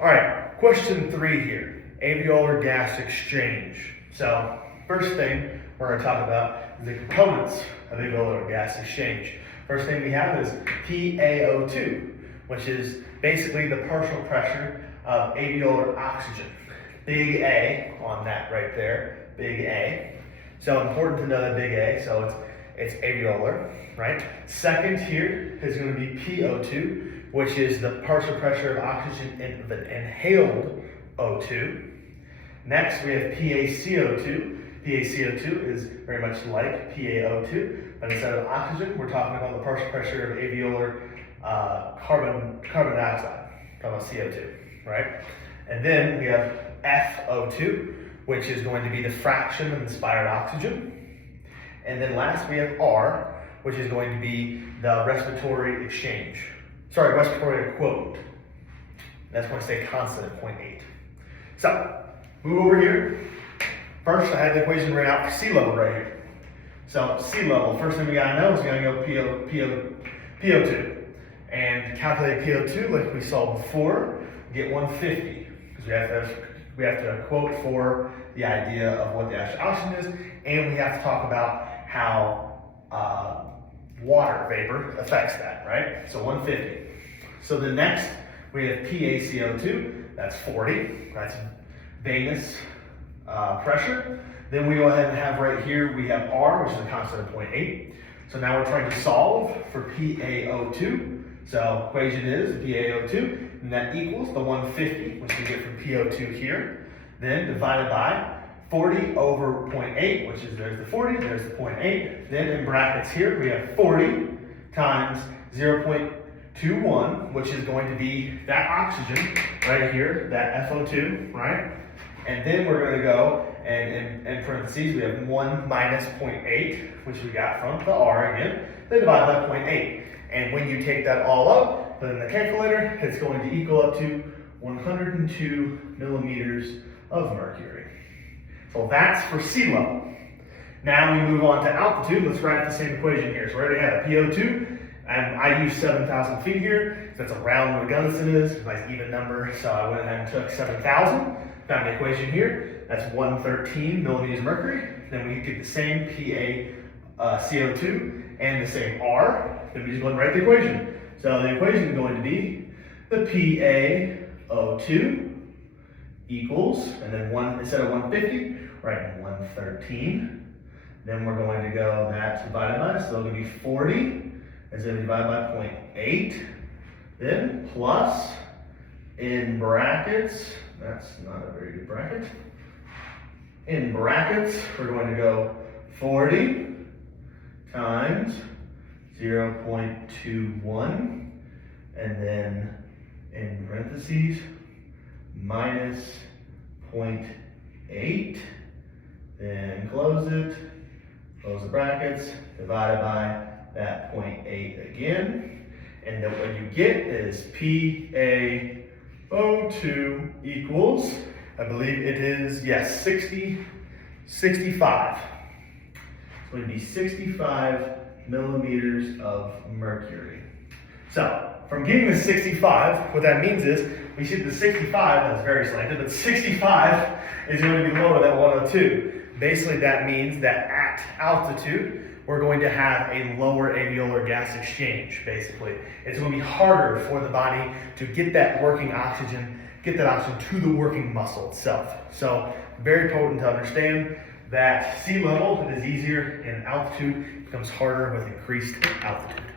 All right, question 3 here, alveolar gas exchange. So first thing we're going to talk about is the components of alveolar gas exchange. First thing we have is PaO2, which is basically the partial pressure of alveolar oxygen. Big A on that right there, big A. So important to know that big A, so it's alveolar, right? Second here is going to be PO2, which is the partial pressure of oxygen in the inhaled O2. Next, we have PaCO2. PaCO2 is very much like PaO2, but instead of oxygen, we're talking about the partial pressure of alveolar carbon dioxide, talking about CO2, right? And then we have FO2, which is going to be the fraction of inspired oxygen. And then last, we have R, which is going to be the respiratory equivalent. That's going to stay constant at 0.8. So, move over here. First, I had the equation written out for sea level right here. So, sea level, first thing we gotta know is we gotta go PO2. And to calculate PO2, like we saw before, get 150. Because we have to quote for the idea of what the actual oxygen is, and we have to talk about how water vapor affects that, right? So 150. So the next, we have PaCO2, that's 40, that's venous pressure. Then we go ahead and have right here, we have R, which is a constant of 0.8. So now we're trying to solve for PaO2. So equation is PaO2, and that equals the 150, which we get from PO2 here. Then divided by 40 over 0.8, which is there's the 40, there's the 0.8. Then in brackets here, we have 40 times 0.21, which is going to be that oxygen right here, that FO2, right? And then we're going to go, and in parentheses, we have 1 minus 0.8, which we got from the R again, then divide by 0.8. And when you take that all up, put it in the calculator, it's going to equal up to 102 millimeters of mercury. So that's for sea level. Now we move on to altitude. Let's write the same equation here. So we already have a PO2, and I use 7,000 feet here. So that's around where Gunnison is. It's a nice even number. So I went ahead and took 7,000. Found the equation here. That's 113 millimeters of mercury. Then we get the same PaCO2 and the same R. Then we just go and write the equation. So the equation is going to be the PaO2 equals, and then instead of 150, writing 113. Then we're going to go that divided by, so it'll be 40, as in divided by 0.8. Then plus, in brackets, that's not a very good bracket. In brackets, we're going to go 40 times 0.21, and then in parentheses, minus 0.8, then close the brackets, divided by that 0.8 again, and then what you get is PaO2 equals, I believe it is, yes, 65. It's going to be 65 millimeters of mercury. So, from getting the 65, what that means is, we see the 65, that's very slanted, but 65 is going to be lower than 102. Basically, that means that at altitude, we're going to have a lower alveolar gas exchange, basically. It's going to be harder for the body to get that working oxygen, get that oxygen to the working muscle itself. So, very important to understand that sea level is easier, and altitude becomes harder with increased altitude.